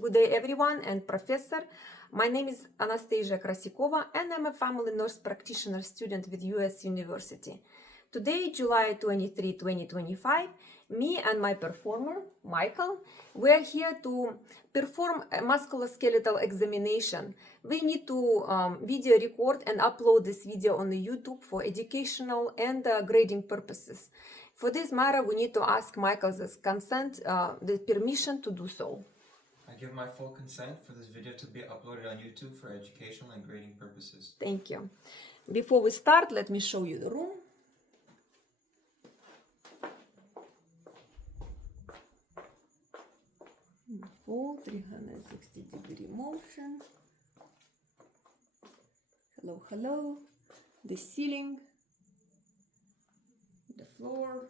Good day, everyone, and Professor. My name is Anastasia Krasikova, and I'm a family nurse practitioner student with US University. Today, July 23, 2025, me and my performer, Michael, we are here to perform a musculoskeletal examination. We need to video record and upload this video on the YouTube for educational and grading purposes. For this matter, we need to ask Michael's consent, the permission to do so. I give my full consent for this video to be uploaded on YouTube for educational and grading purposes. Thank you. Before we start, let me show you the room. Full 360-degree motion. Hello, hello. The ceiling, the floor.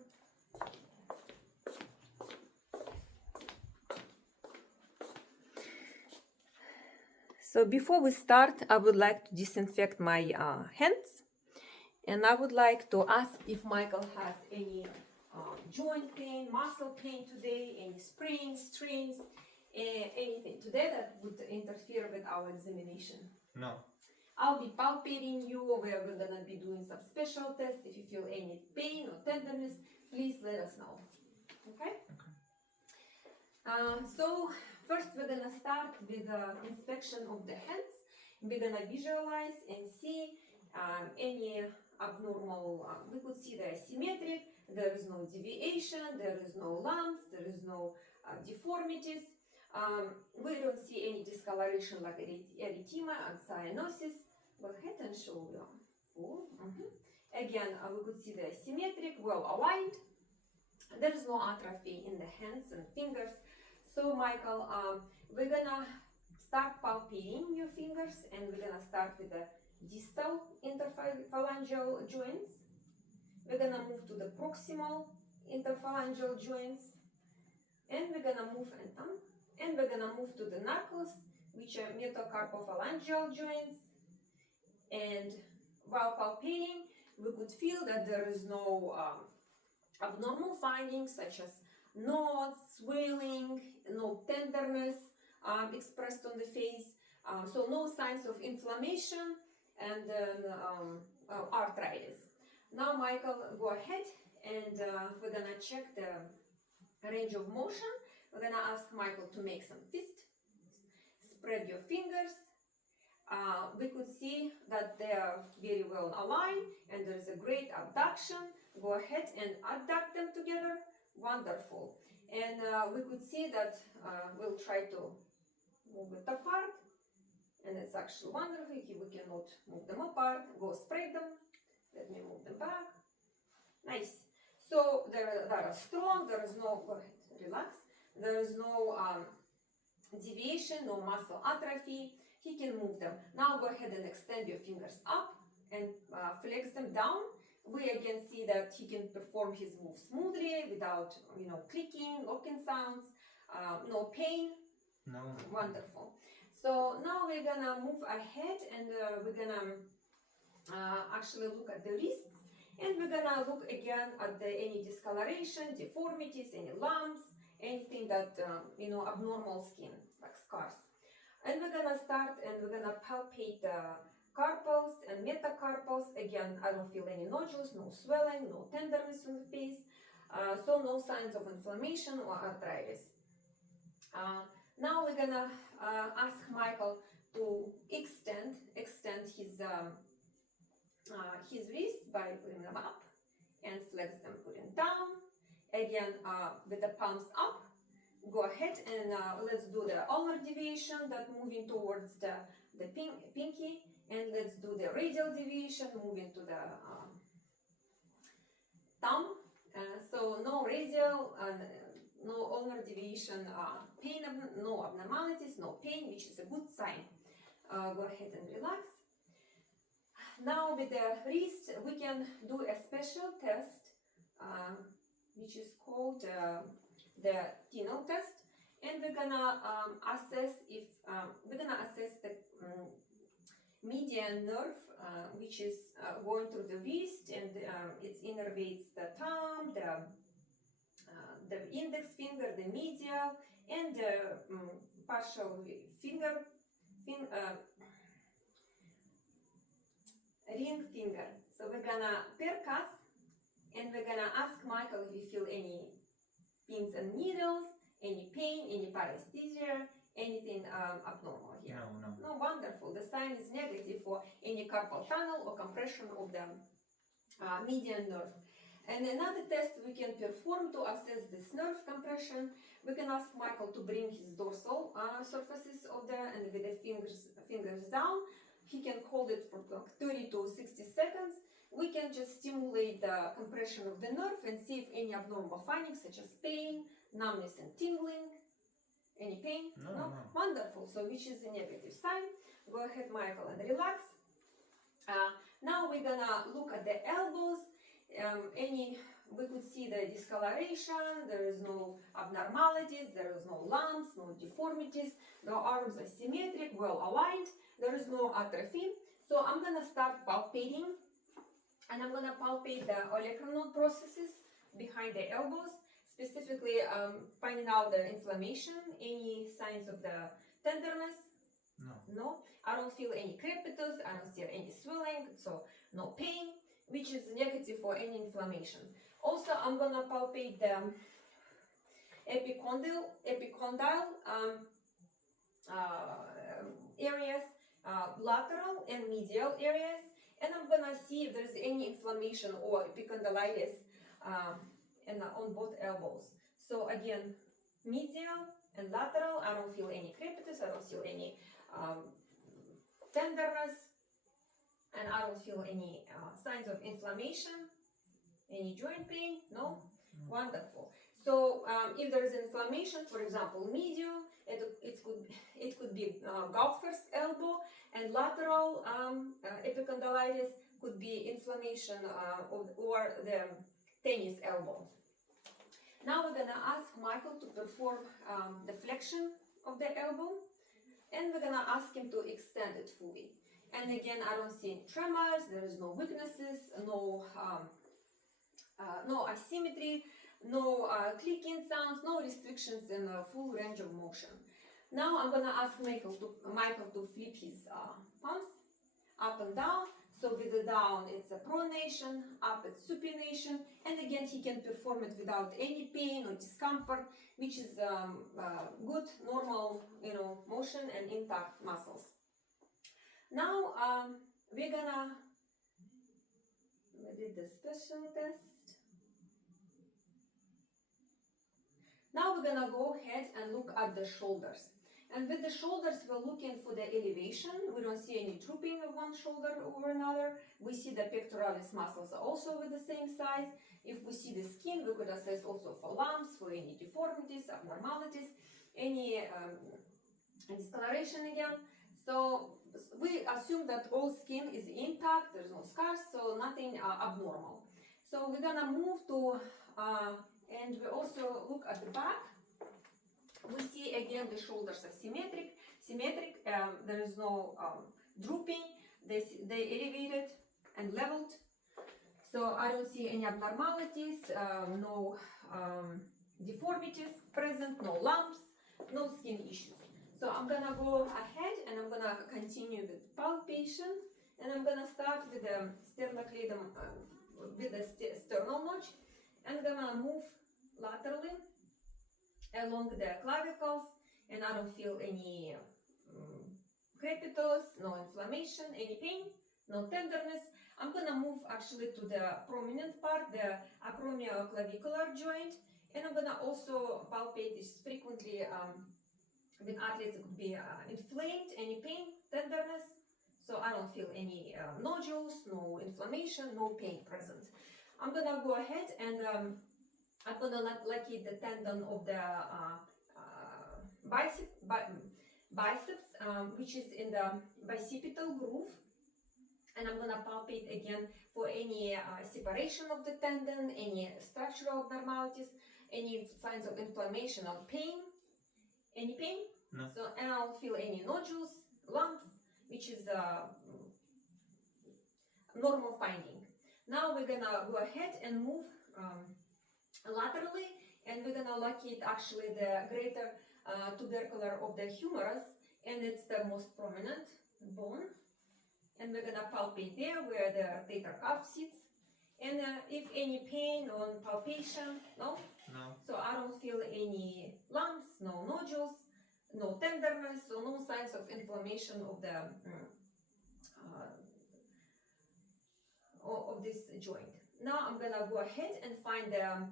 So before we start, I would like to disinfect my hands, and I would like to ask if Michael has any joint pain, muscle pain today, any sprains, strains, anything today that would interfere with our examination. No. I'll be palpating you. We're gonna be doing some special tests. If you feel any pain or tenderness, please let us know. Okay? So first we're gonna start with inspection of the hands. We're gonna visualize and see any abnormal, we could see the asymmetric, there is no deviation, there is no lumps, there is no deformities. We don't see any discoloration like erythema and cyanosis. Go ahead and show you. Again, we could see the asymmetric, well aligned. There is no atrophy in the hands and fingers. So Michael, we're gonna start palpating your fingers, and we're gonna start with the distal interphalangeal joints. We're gonna move to the proximal interphalangeal joints, and we're gonna move and we're gonna move to the knuckles, which are metacarpophalangeal joints. And while palpating, we could feel that there is no abnormal findings such as knots, swelling, no tenderness expressed on the face, so no signs of inflammation and arthritis. Now, Michael, go ahead, and we're gonna check the range of motion. We're gonna ask Michael to make some fists. Spread your fingers. We could see that they are very well aligned, and there's a great abduction. Go ahead and abduct them together. Wonderful. And we could see that we'll try to move it apart, and it's actually wonderful. If we cannot move them apart, go spread them. Let me move them back. Nice. So they are strong. There is no, go ahead, relax. There is no deviation, no muscle atrophy. He can move them. Now go ahead and extend your fingers up and flex them down. We again see that he can perform his move smoothly without, clicking, locking sounds, no pain. No. Wonderful. So now we're gonna move ahead, and we're gonna actually look at the wrists, and we're gonna look again at any discoloration, deformities, any lumps, anything that abnormal skin like scars. And we're gonna start, and we're gonna palpate the carpals and metacarpals. Again, I don't feel any nodules, no swelling, no tenderness on the face, so no signs of inflammation or arthritis. Now we're gonna ask Michael to extend his wrists by putting them up, and flex them, putting down. Again, with the palms up. Go ahead and let's do the ulnar deviation, that moving towards the pinky, and let's do the radial deviation, moving to the thumb. So no radial, no ulnar deviation, pain, no abnormalities, no pain, which is a good sign. Go ahead and relax. Now with the wrist, we can do a special test, which is called the Tinel test, and we're gonna assess the median nerve, which is going through the wrist, and it innervates the thumb, the index finger, the medial, and the partial ring finger. So we're gonna percuss, and we're gonna ask Michael if you feel any pins and needles, any pain, any paresthesia, anything abnormal here. No. No, wonderful. The sign is negative for any carpal tunnel or compression of the median nerve. And another test we can perform to assess this nerve compression, we can ask Michael to bring his dorsal surfaces of the, and with the fingers down, he can hold it for like 30 to 60 seconds. We can just stimulate the compression of the nerve and see if any abnormal findings such as pain, numbness and tingling. Any pain? No. Wonderful. So which is a negative sign? Go ahead, Michael, and relax. Now we're gonna look at the elbows. We could see the discoloration, there is no abnormalities, there is no lumps, no deformities, the arms are symmetric, well aligned, there is no atrophy. So I'm gonna start palpating, and I'm gonna palpate the olecranon processes behind the elbows, specifically finding out the inflammation, any signs of the tenderness. No, I don't feel any crepitus, I don't see any swelling, so no pain, which is negative for any inflammation. Also, I'm gonna palpate the epicondyle areas, lateral and medial areas, and I'm gonna see if there's any inflammation or epicondylitis on both elbows. So again, medial and lateral, I don't feel any crepitus, I don't feel any tenderness, and I don't feel any signs of inflammation, any joint pain. No? Wonderful. So if there is inflammation, for example, medial, it could be golfer's elbow, and lateral epicondylitis could be inflammation or the tennis elbow. Now we're gonna ask Michael to perform the flexion of the elbow, and we're gonna ask him to extend it fully. And again, I don't see any tremors, there is no weaknesses, no asymmetry, no clicking sounds, no restrictions in full range of motion. Now I'm gonna ask Michael to flip his palms up and down. So with the down, it's a pronation, up it's supination, and again, he can perform it without any pain or discomfort, which is good, normal, motion and intact muscles. Now we're gonna do the special test. Now we're gonna go ahead and look at the shoulders. And with the shoulders, we're looking for the elevation. We don't see any drooping of one shoulder over another. We see the pectoralis muscles are also with the same size. If we see the skin, we could assess also for lumps, for any deformities, abnormalities, any discoloration again. So we assume that all skin is intact, there's no scars, so nothing abnormal. So we're gonna move to, and we also look at the back. We see again the shoulders are symmetric. There is no drooping. They elevated and leveled. So I don't see any abnormalities, no deformities present, no lumps, no skin issues. So I'm gonna go ahead and I'm gonna continue with palpation, and I'm gonna start with the sternocleidomastoid, with the sternal notch, and I'm gonna move laterally along the clavicles, and I don't feel any crepitus, no inflammation, any pain, no tenderness. I'm gonna move actually to the prominent part, the acromioclavicular joint, and I'm gonna also palpate this frequently with athletes. It could be inflamed, any pain, tenderness. So I don't feel any nodules, no inflammation, no pain present. I'm gonna go ahead and I'm gonna locate the tendon of the biceps, which is in the bicipital groove, and I'm gonna palpate again for any separation of the tendon, any structural abnormalities, any signs of inflammation or pain. Any pain? No. So, and I don't feel any nodules, lumps, which is a normal finding. Now we're gonna go ahead and move laterally, and we're gonna locate actually the greater tubercular of the humerus, and it's the most prominent bone. And we're gonna palpate there where the rotator cuff sits. And if any pain on palpation, no? No. So I don't feel any lumps, no nodules, no tenderness, so no signs of inflammation of the of this joint. Now I'm gonna go ahead and find the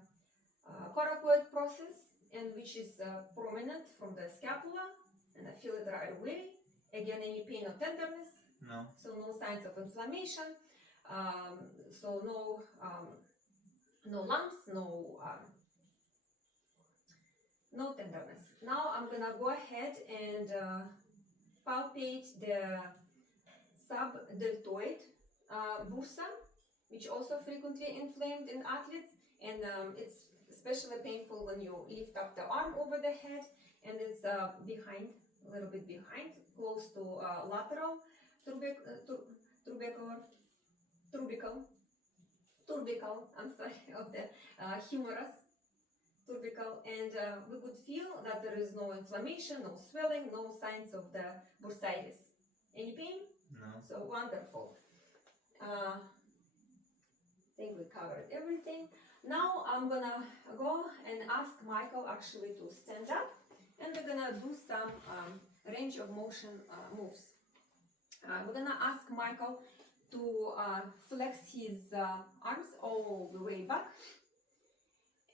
coracoid process, and which is prominent from the scapula, and I feel it right away. Again, any pain or tenderness? No. So no signs of inflammation. So no lumps, no tenderness. Now I'm gonna go ahead and palpate the subdeltoid bursa, which also frequently inflamed in athletes, and it's especially painful when you lift up the arm over the head, and it's behind, a little bit behind, close to lateral turbical, I'm sorry, of the humerus, turbical, and we could feel that there is no inflammation, no swelling, no signs of the bursitis. Any pain? No. So wonderful. I think we covered everything. Now I'm gonna go and ask Michael actually to stand up, and we're gonna do some range of motion moves. We're gonna ask Michael to flex his arms all the way back.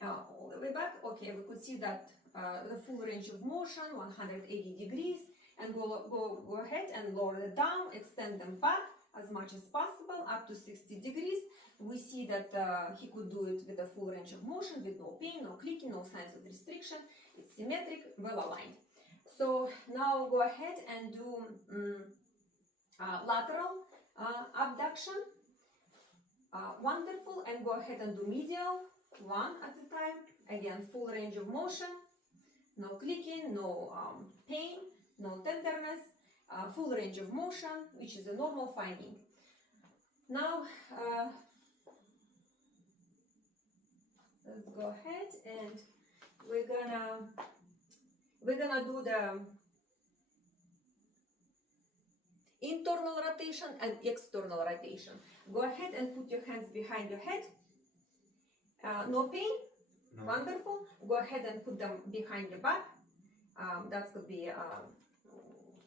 All the way back. Okay, we could see that the full range of motion, 180 degrees, and go ahead and lower it down, extend them back as much as possible, up to 60 degrees. We see that he could do it with a full range of motion, with no pain, no clicking, no signs of restriction. It's symmetric, well aligned. So now go ahead and do lateral abduction. Wonderful, and go ahead and do medial, one at a time. Again, full range of motion, no clicking, no pain, no tenderness, full range of motion, which is a normal finding. Now, let's go ahead and we're gonna do the internal rotation and external rotation. Go ahead and put your hands behind your head. No pain? No. Wonderful. Go ahead and put them behind your back. That could be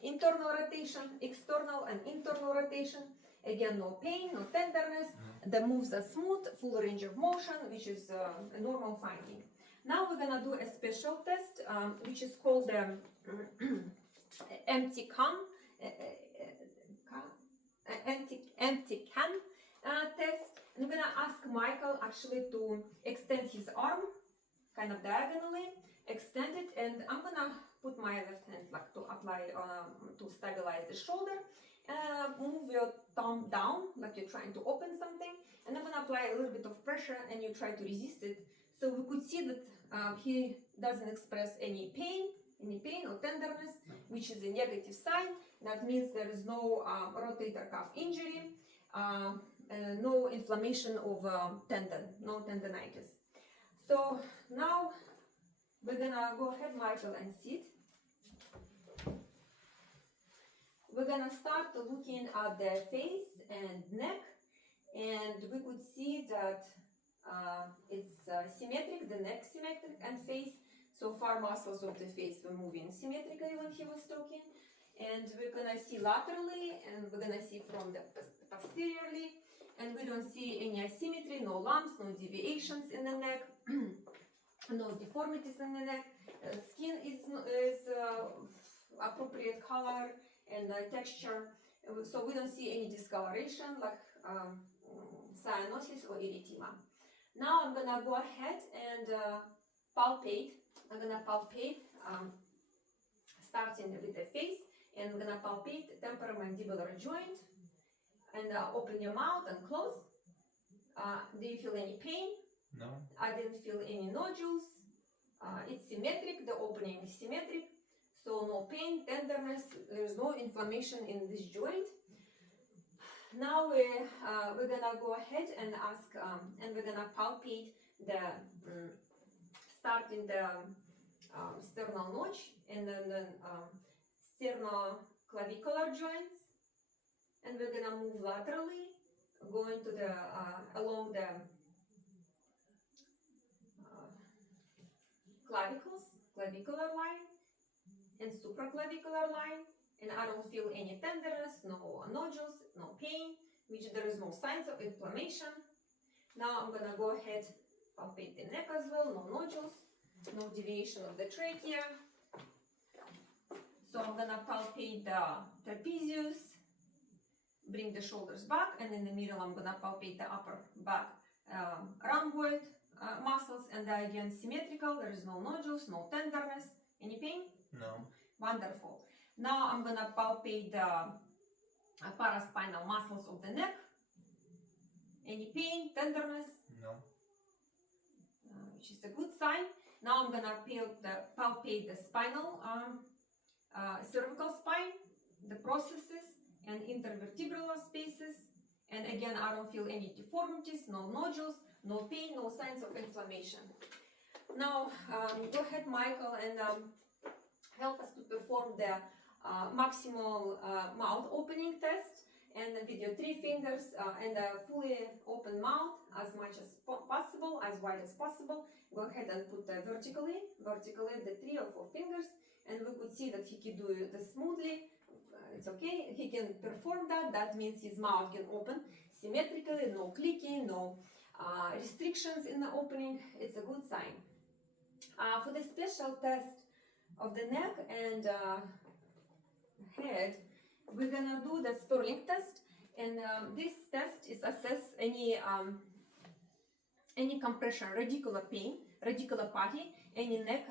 internal rotation, external and internal rotation. Again, no pain, no tenderness. No. The moves are smooth, full range of motion, which is a normal finding. Now we're gonna do a special test, which is called the empty can test. I'm gonna ask Michael actually to extend his arm, kind of diagonally, extend it, and I'm gonna put my left hand like to apply to stabilize the shoulder. Move your thumb down like you're trying to open something, and I'm gonna apply a little bit of pressure, and you try to resist it. So we could see that he doesn't express any pain or tenderness, which is a negative sign. That means there is no rotator cuff injury, no inflammation of tendon, no tendonitis. So now we're gonna go ahead, Michael, and sit. We're gonna start looking at the face and neck, and we could see that it's symmetric, the neck symmetric and face. So far muscles of the face were moving symmetrically when he was talking. And we're gonna see laterally, and we're gonna see from the posteriorly, and we don't see any asymmetry, no lumps, no deviations in the neck, no deformities in the neck. Skin is appropriate color and texture, so we don't see any discoloration like cyanosis or erythema. Now I'm gonna go ahead and palpate. I'm gonna palpate, starting with the face, and I'm gonna palpate temporomandibular joint, and open your mouth and close. Do you feel any pain? No. I didn't feel any nodules. It's symmetric, the opening is symmetric, so no pain, tenderness, there's no inflammation in this joint. Now we're gonna go ahead and ask, and we're gonna palpate the, starting the sternal notch, and then sternoclavicular joints, and we're gonna move laterally, going to the along the clavicular line and supraclavicular line, and I don't feel any tenderness, no nodules, no pain, which there is no signs of inflammation. Now I'm gonna go ahead, palpate the neck as well, no nodules, no deviation of the trachea. So I'm gonna palpate the trapezius, bring the shoulders back, and in the middle I'm gonna palpate the upper back rhomboid muscles, and they're again symmetrical, there is no nodules, no tenderness. Any pain? No. Wonderful. Now I'm gonna palpate the paraspinal muscles of the neck. Any pain, tenderness? No. Which is a good sign. Now I'm gonna palpate the spinal, cervical spine, the processes and intervertebral spaces. And again, I don't feel any deformities, no nodules, no pain, no signs of inflammation. Now, go ahead, Michael, and help us to perform the maximal mouth opening test. And with your 3 fingers and a fully open mouth, as much as possible, as wide as possible. Go ahead and put vertically the 3 or 4 fingers, and we could see that he can do this smoothly. It's okay, he can perform that. That means his mouth can open symmetrically, no clicking, no restrictions in the opening. It's a good sign. For the special test of the neck and head, we're gonna do the Sterling test, and this test is assess any compression, radiculopathy, any neck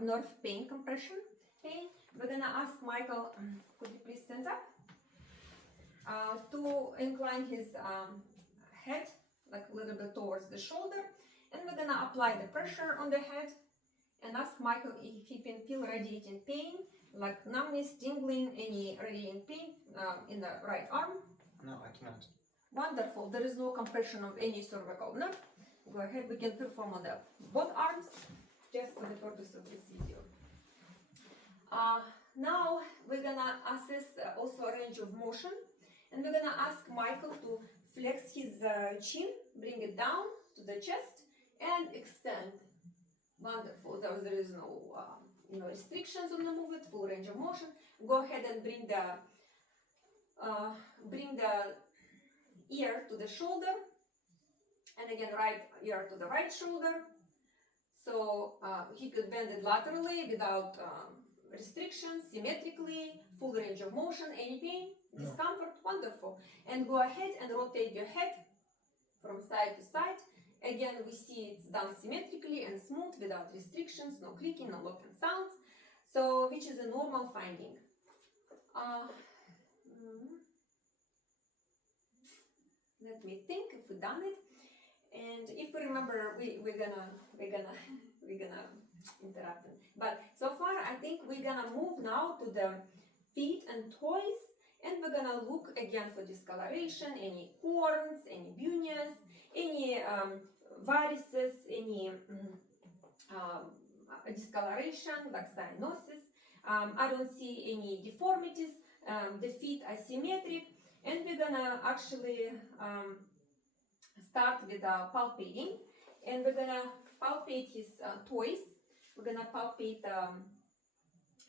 nerve pain, compression pain. We're gonna ask Michael, could you please stand up, to incline his head like a little bit towards the shoulder, and we're gonna apply the pressure on the head and ask Michael if he can feel radiating pain, like numbness, tingling, any radiating pain in the right arm. No, I cannot. Wonderful. There is no compression of any cervical nerve. Go ahead, we can perform on the both arms, just for the purpose of this video. Now we're gonna assess also range of motion, and we're gonna ask Michael to flex his chin, bring it down to the chest, and extend. Wonderful. There is no restrictions on the movement, full range of motion. Go ahead and bring the ear to the shoulder, and again right ear to the right shoulder. So he could bend it laterally without restrictions, symmetrically, full range of motion. Any pain, discomfort? Wonderful. And go ahead and rotate your head from side to side. Again, we see it's done symmetrically and smooth without restrictions, no clicking, no locking sounds. So, which is a normal finding. Let me think if we've done it. And if we remember, we're gonna interrupt them. But so far, I think we're gonna move now to the feet and toes, and we're gonna look again for discoloration, any corns, any bunions, any varices, any discoloration like cyanosis. I don't see any deformities. The feet are symmetric, and we're gonna actually start with palpating, and we're gonna palpate his toes. We're gonna palpate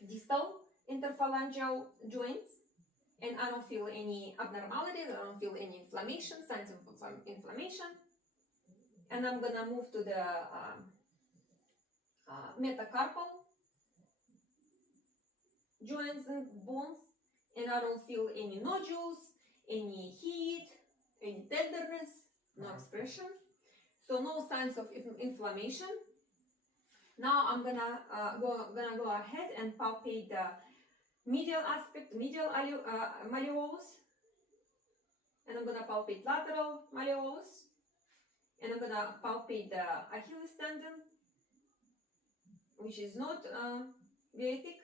distal interphalangeal joints, and I don't feel any abnormalities. I don't feel any inflammation, signs of inflammation. And I'm gonna move to the metacarpal joints and bones, and I don't feel any nodules, any heat, any tenderness, no expression. So no signs of inflammation. Now I'm gonna go ahead and palpate the medial aspect, medial malleolus, and I'm gonna palpate lateral malleolus, and I'm gonna palpate the Achilles tendon, which is not very thick.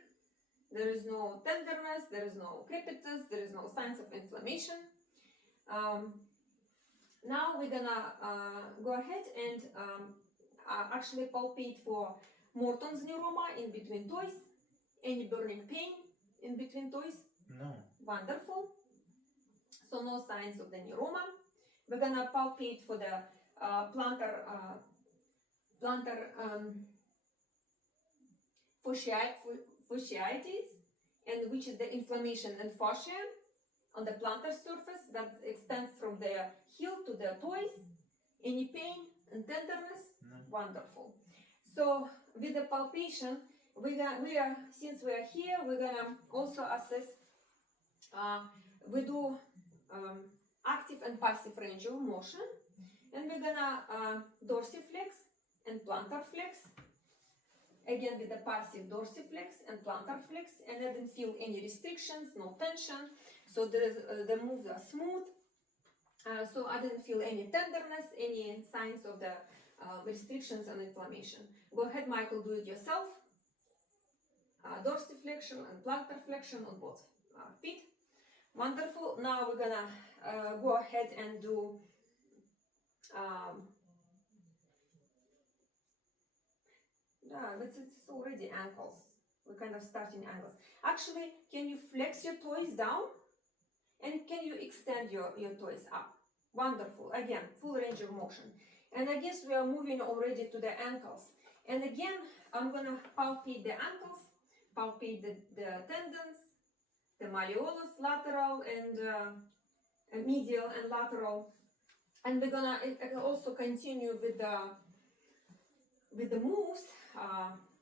There is no tenderness, there is no crepitus, there is no signs of inflammation. Now we're gonna go ahead and actually palpate for Morton's neuroma in between toes? Any burning pain in between toes? No. Wonderful. So no signs of the neuroma. We're gonna palpate for the plantar fasciitis, and which is the inflammation and fascia on the plantar surface that extends from the heel to the toes. Any pain and tenderness? No. Wonderful. So with the palpation, since we are here, we're gonna also assess. We do active and passive range of motion, and we're gonna dorsiflex and plantar flex. Again with the passive dorsiflex and plantar flex, and I didn't feel any restrictions, no tension. So the moves are smooth. So I didn't feel any tenderness, any signs of the restrictions and inflammation. Go ahead, Michael, do it yourself. Dorsiflexion and plantar flexion on both feet. Wonderful. Now we're gonna go ahead and do it's already ankles. We're kind of starting ankles. Actually, can you flex your toes down? And can you extend your toes up? Wonderful. Again, full range of motion. And I guess we are moving already to the ankles. And again, I'm gonna palpate the ankles, palpate the tendons, the malleolus lateral and medial and lateral. And we're gonna also continue with the moves,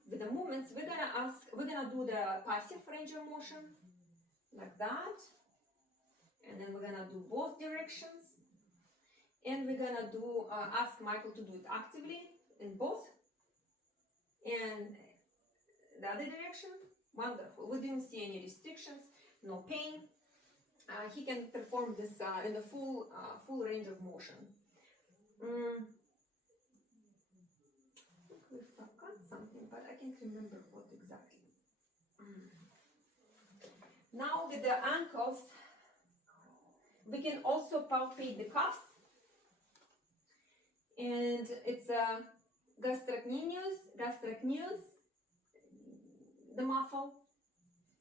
with the movements. We're gonna do the passive range of motion, like that. And then we're gonna do both directions. And we're gonna do, ask Michael to do it actively in both. And the other direction, wonderful. We didn't see any restrictions, no pain. He can perform this in the full range of motion. We forgot something, but I can't remember what exactly. Now with the ankles, we can also palpate the cuffs. And it's a gastrocnemius, the muscle.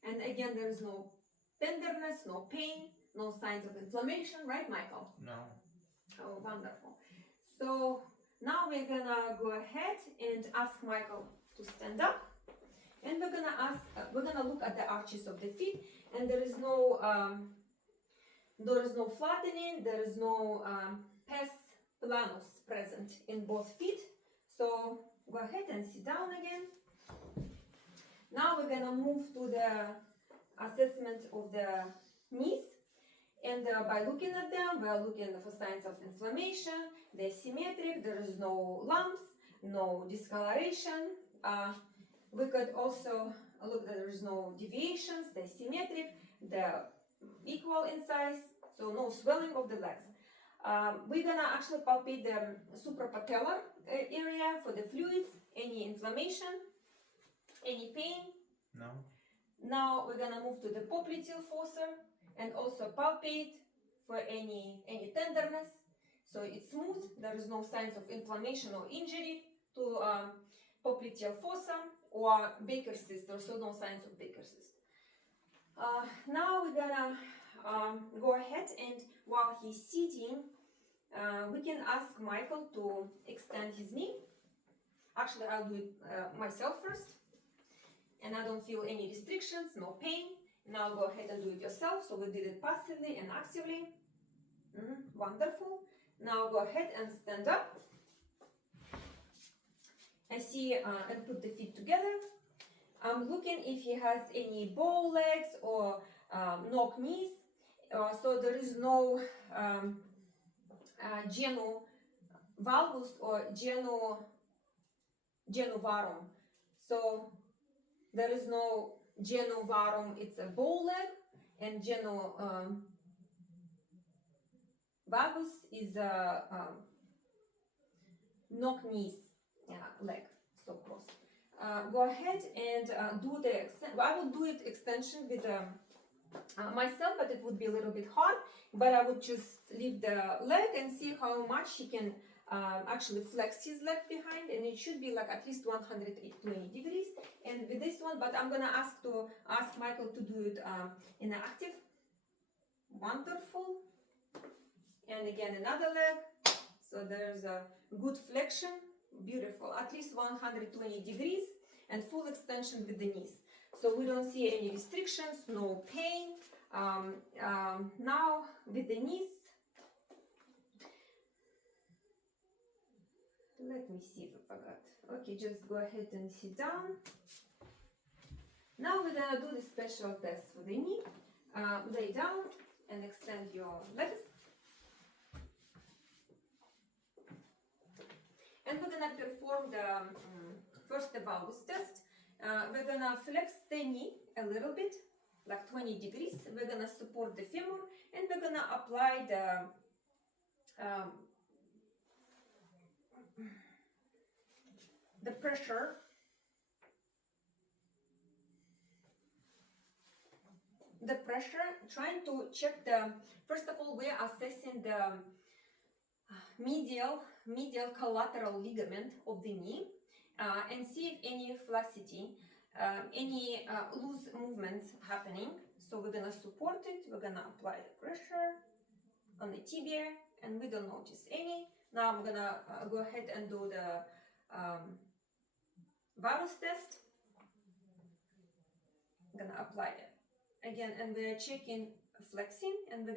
And again, there is no tenderness, no pain, no signs of inflammation, right, Michael? No. Oh, wonderful. So now we're gonna go ahead and ask Michael to stand up. And we're gonna look at the arches of the feet, and there is no flattening, there is no pes planus present in both feet. So go ahead and sit down again. Now we're gonna move to the assessment of the knees. And by looking at them, we are looking for signs of inflammation. They're symmetric, there is no lumps, no discoloration. We could also look that there is no deviations, they're symmetric, they're equal in size, so no swelling of the legs. We're gonna actually palpate the suprapatellar area for the fluids, any inflammation, any pain. No. Now we're gonna move to the popliteal fossa and also palpate for any tenderness. So it's smooth, there is no signs of inflammation or injury to popliteal fossa or Baker's cyst, so no signs of Baker's cyst. Now we're gonna go ahead, and while he's sitting, we can ask Michael to extend his knee. Actually, I'll do it myself first. And I don't feel any restrictions, no pain. Now go ahead and do it yourself. So we did it passively and actively. Wonderful. Now go ahead and stand up. I see and put the feet together. I'm looking if he has any bow legs or knock knees. So there is no genu valgus or genu varum. So there is no genu varum, it's a bow leg, and genu vagus is a knock knees leg, so close. Go ahead and do the I would do it extension with myself, but it would be a little bit hard. But I would just leave the leg and see how much he can actually flex his leg behind, and it should be like at least 120 degrees. And with this one, but I'm gonna ask Michael to do it in the active. Wonderful. And again another leg. So there's a good flexion, beautiful, at least 120 degrees, and full extension with the knees. So we don't see any restrictions, no pain. Now with the knees, let me see if I forgot. Okay, just go ahead and sit down. Now we're gonna do the special test for the knee. Lay down and extend your legs. And we're gonna perform the first the valgus test. We're gonna flex the knee a little bit, like 20 degrees. We're gonna support the femur, and we're gonna apply the pressure. The pressure, trying to check the, first of all, we're assessing the medial collateral ligament of the knee and see if any flaccidity, any loose movements happening. So we're gonna support it, we're gonna apply the pressure on the tibia, and we don't notice any. Now I'm gonna go ahead and do the varus test. I'm gonna apply it again, and we're checking flexing, and we're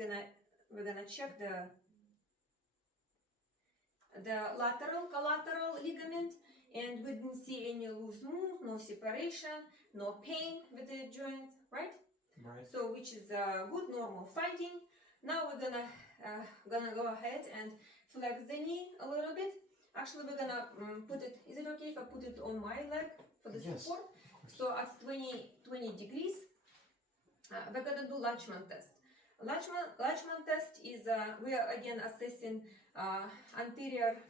gonna check the lateral collateral ligament, and we didn't see any loose move, no separation, no pain with the joint, right? Right. So which is a good normal finding. Now we're gonna go ahead and flex the knee a little bit. Actually, we're gonna put it. Is it okay if I put it on my leg for the Yes, support? So at 20 degrees, we're gonna do Lachman test. Lachman test is we are again assessing anterior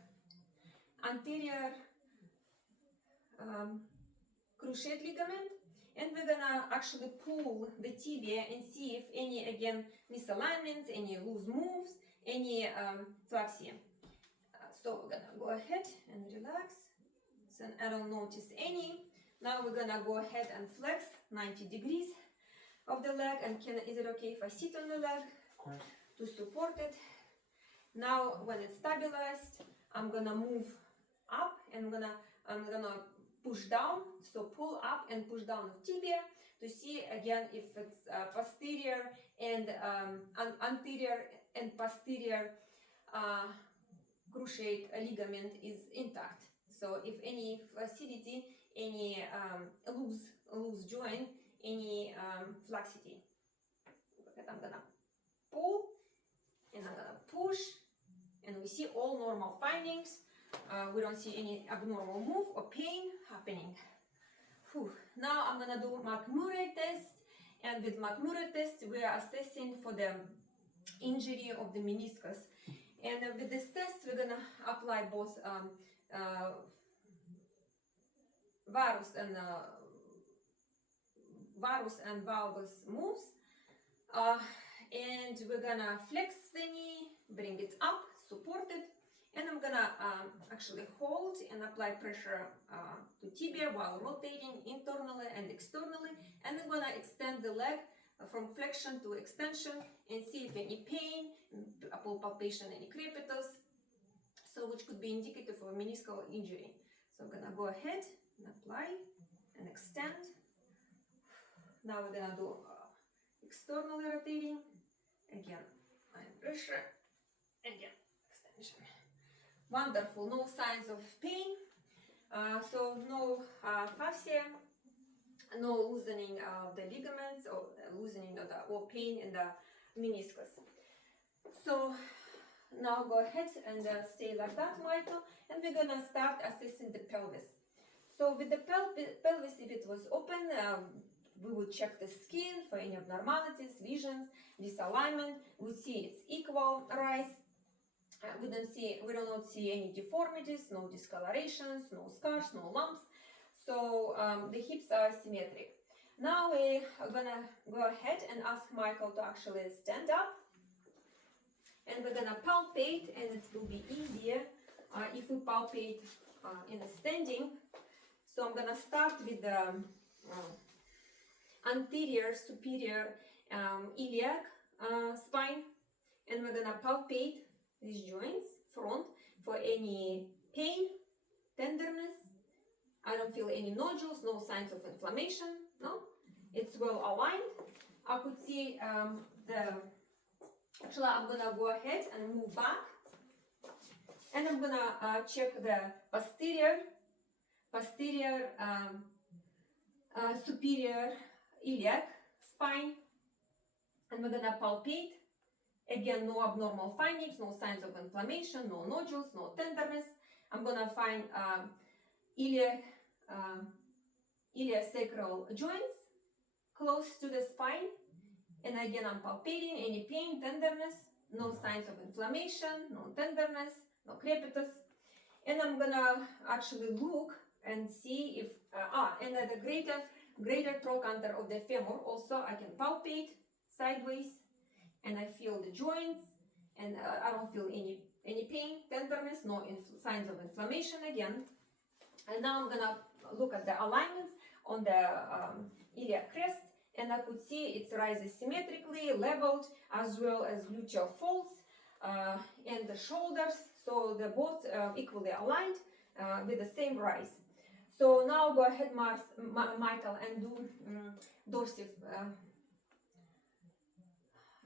cruciate ligament, and we're gonna actually pull the tibia and see if any again misalignments, any loose moves, any flaxia. So we're gonna go ahead and relax. So I don't notice any. Now we're gonna go ahead and flex 90 degrees of the leg, and is it okay if I sit on the leg to support it? Now when it's stabilized, I'm gonna move up, and I'm gonna push down. So pull up and push down of tibia to see again if it's posterior and anterior and posterior cruciate ligament is intact. So if any flaccidity, any loose joint, any flaxity. I'm gonna pull and I'm gonna push, and we see all normal findings. We don't see any abnormal move or pain happening. Whew. Now I'm gonna do McMurray test, and with McMurray test we are assessing for the injury of the meniscus. And with this test we're gonna apply both varus and valgus moves, and we're gonna flex the knee, bring it up, support it, and I'm gonna actually hold and apply pressure to tibia while rotating internally and externally, and I'm gonna extend the leg from flexion to extension and see if any pain, palpation, any crepitus, so which could be indicative of a meniscal injury. So I'm gonna go ahead and apply and extend. Now we're gonna do externally rotating, again pressure, again extension. Wonderful, no signs of pain, so no fascia, no loosening of the ligaments or loosening of or pain in the meniscus. So now go ahead and stay like that, Michael, and we're gonna start assessing the pelvis. So with the pelvis, if it was open, we would check the skin for any abnormalities, lesions, disalignment. We see it's equal rise. We do not see any deformities, no discolorations, no scars, no lumps. So the hips are symmetric. Now we are gonna go ahead and ask Michael to actually stand up, and we're gonna palpate, and it will be easier if we palpate in the standing. So I'm gonna start with the anterior superior iliac spine, and we're gonna palpate these joints front for any pain, tenderness. I don't feel any nodules, no signs of inflammation, no? It's well aligned. I could see actually I'm gonna go ahead and move back, and I'm gonna check the posterior superior iliac spine, and we're gonna palpate. Again, no abnormal findings, no signs of inflammation, no nodules, no tenderness. I'm gonna find iliosacral joints close to the spine, and again I'm palpating any pain, tenderness, no signs of inflammation, no tenderness, no crepitus, and I'm gonna actually look and see if and at the greater trochanter of the femur also I can palpate sideways, and I feel the joints, and I don't feel any pain, tenderness, no signs of inflammation again. And now I'm gonna look at the alignments on the iliac crest, and I could see it rises symmetrically, leveled, as well as gluteal folds and the shoulders, so they're both equally aligned with the same rise. So now go ahead, Michael, and do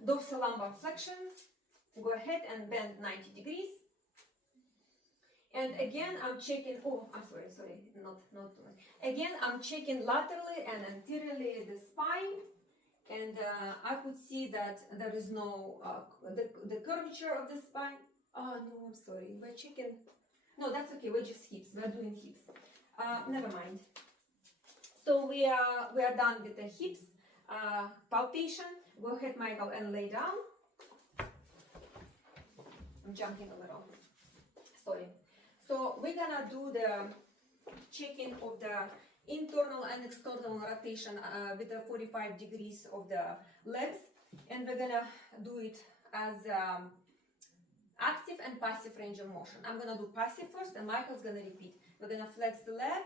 dorsilumbar flexion. Go ahead and bend 90 degrees. And again, I'm checking, Again, I'm checking laterally and anteriorly the spine, and I could see that there is no, the curvature of the spine. Oh, no, I'm sorry, we're checking. No, that's okay, we're just hips, we're doing hips. Never mind. So we are done with the hips palpation. Go ahead, Michael, and lay down. I'm jumping a little, sorry. So we're gonna do the checking of the internal and external rotation with the 45 degrees of the legs, and we're gonna do it as active and passive range of motion. I'm gonna do passive first, and Michael's gonna repeat. We're gonna flex the leg,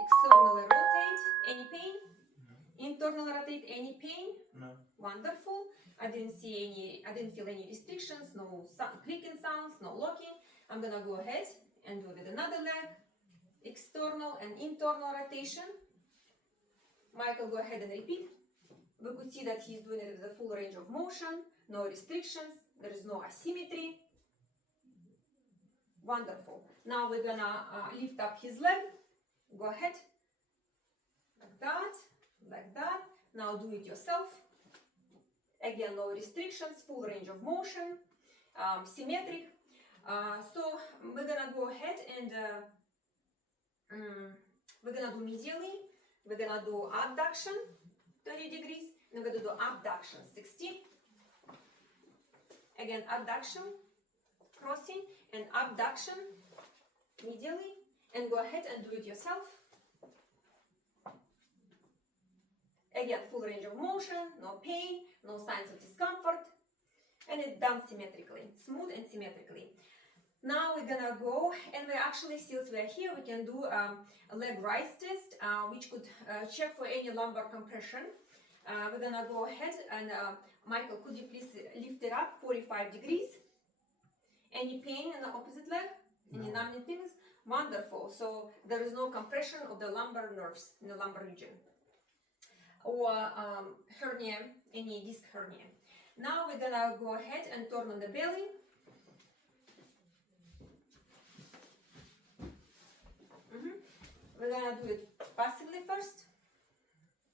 externally rotate. Any pain? No. Internal rotate. Any pain? No. Wonderful. I didn't feel any restrictions, no clicking sounds, no locking. I'm gonna go ahead and do it with another leg, external and internal rotation. Michael, go ahead and repeat. We could see that he's doing it with the full range of motion, no restrictions, there is no asymmetry. Wonderful. Now we're gonna lift up his leg. Go ahead, like that, like that. Now do it yourself. Again, no restrictions, full range of motion, symmetric. So we're gonna go ahead and we're gonna do medially. We're gonna do abduction 30 degrees, and we're gonna do abduction 60. Again, abduction, crossing, and abduction medially, and go ahead and do it yourself. Again, full range of motion, no pain, no signs of discomfort, and it's done symmetrically, smooth and symmetrically. Now we're gonna go, and we actually, since we're here, we can do a leg rise test, which could check for any lumbar compression. We're gonna go ahead and, Michael, could you please lift it up 45 degrees? Any pain in the opposite leg? Any numbing things? Wonderful. So there is no compression of the lumbar nerves in the lumbar region. Or hernia, any disc hernia. Now we're gonna go ahead and turn on the belly. We're gonna do it passively first.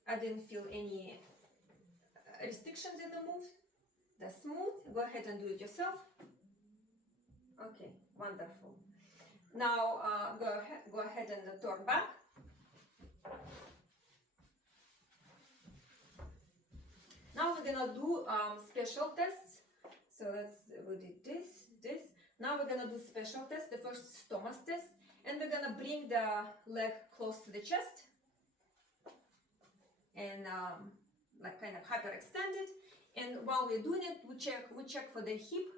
I didn't feel any restrictions in the move. That's smooth. Go ahead and do it yourself. Okay, wonderful. Now go ahead and turn back. Now we're gonna do special tests. So we did this. Now we're gonna do special tests. The first Thomas test, and we're gonna bring the leg close to the chest, and like kind of hyperextend it. And while we're doing it, we check for the hip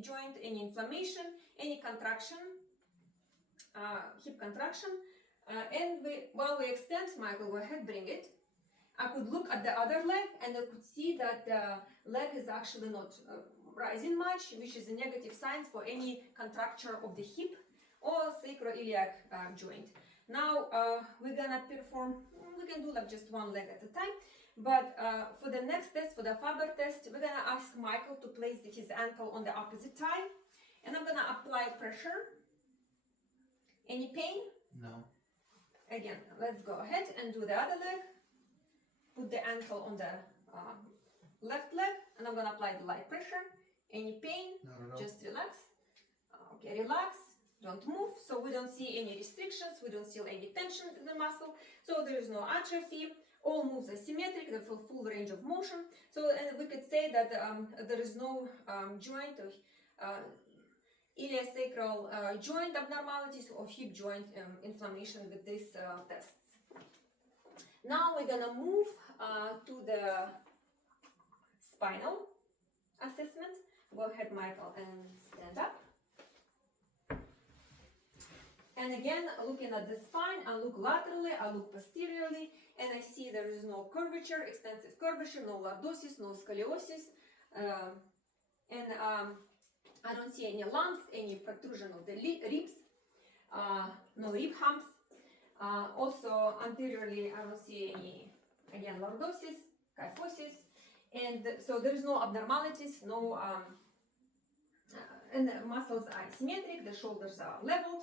joint, any inflammation, any contraction hip contraction. And while we extend, Michael, go ahead, bring it. I could look at the other leg and I could see that the leg is actually not rising much, which is a negative sign for any contracture of the hip or sacroiliac joint. Now we're gonna perform, we can do like just one leg at a time, but for the next test, for the Faber test, we're gonna ask Michael to place his ankle on the opposite thigh, and I'm gonna apply pressure. Any pain? No. Again, let's go ahead and do the other leg. Put the ankle on the left leg, and I'm gonna apply the light pressure. Any pain? No. Just relax. Okay, relax. Don't move. So we don't see any restrictions. We don't feel any tension in the muscle. So there is no atrophy. All moves are symmetric. They feel full range of motion. So and we could say that there is no joint or iliosacral joint abnormalities or hip joint inflammation with these tests. Now we're gonna move to the spinal assessment. Go ahead, Michael, and stand up. And again, looking at the spine, I look laterally, I look posteriorly, and I see there is no curvature, extensive curvature, no lordosis, no scoliosis, and I don't see any lumps, any protrusion of the ribs, no rib humps. Also, anteriorly, I don't see any, again, lordosis, kyphosis, and so there is no abnormalities, no, and the muscles are symmetric, the shoulders are leveled.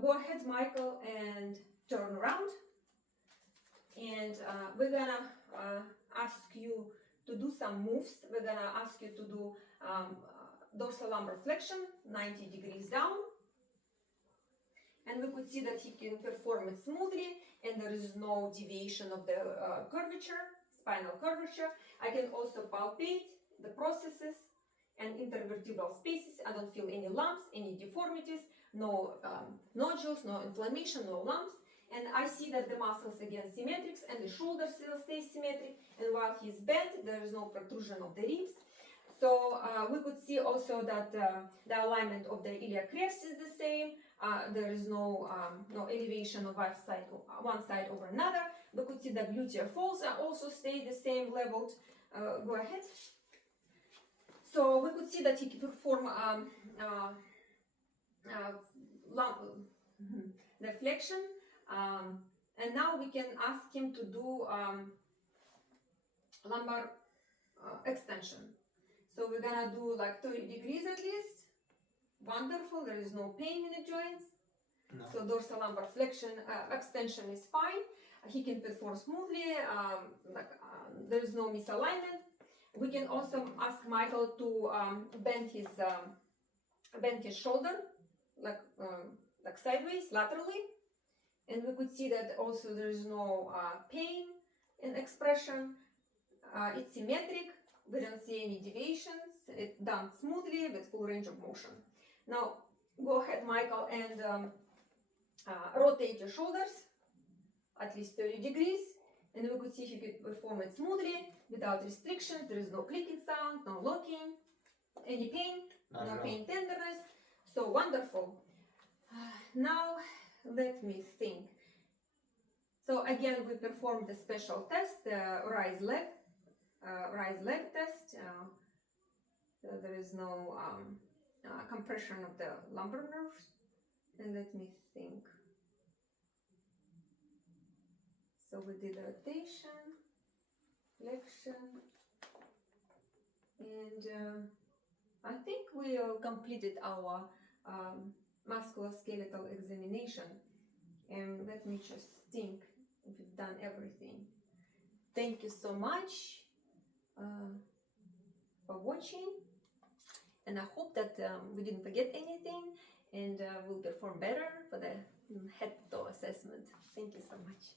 Go ahead, Michael, and turn around. And we're gonna ask you to do some moves. We're gonna ask you to do dorsal-lumbar flexion, 90 degrees down. And we could see that he can perform it smoothly, and there is no deviation of the curvature, spinal curvature. I can also palpate the processes and intervertebral spaces. I don't feel any lumps, any deformities, no nodules, no inflammation, no lumps. And I see that the muscles again symmetric, and the shoulders still stay symmetric. And while he's bent, there is no protrusion of the ribs. So we could see also that the alignment of the iliac crest is the same. There is no elevation of one side over another. We could see that gluteal folds are also stay the same leveled. Go ahead. So we could see that he can perform the flexion, and now we can ask him to do lumbar extension. So we're gonna do like 30 degrees at least. Wonderful, there is no pain in the joints. No. So dorsal lumbar flexion extension is fine. He can perform smoothly, there is no misalignment. We can also ask Michael to bend his shoulder like sideways, laterally. And we could see that also there is no pain in expression. It's symmetric. We don't see any deviations. It's done smoothly with full range of motion. Now, go ahead, Michael, and rotate your shoulders at least 30 degrees. And we could see if you could perform it smoothly, without restrictions. There is no clicking sound, no locking. Any pain? No pain, tenderness. So wonderful. Now, let me think. So again, we performed the special test, the rise leg test. So there is no compression of the lumbar nerves. And let me think. So we did rotation, flexion, and I think we completed our musculoskeletal examination. And let me just think if we've done everything. Thank you so much for watching, and I hope that we didn't forget anything, and we'll perform better for the head-to-toe assessment. Thank you so much.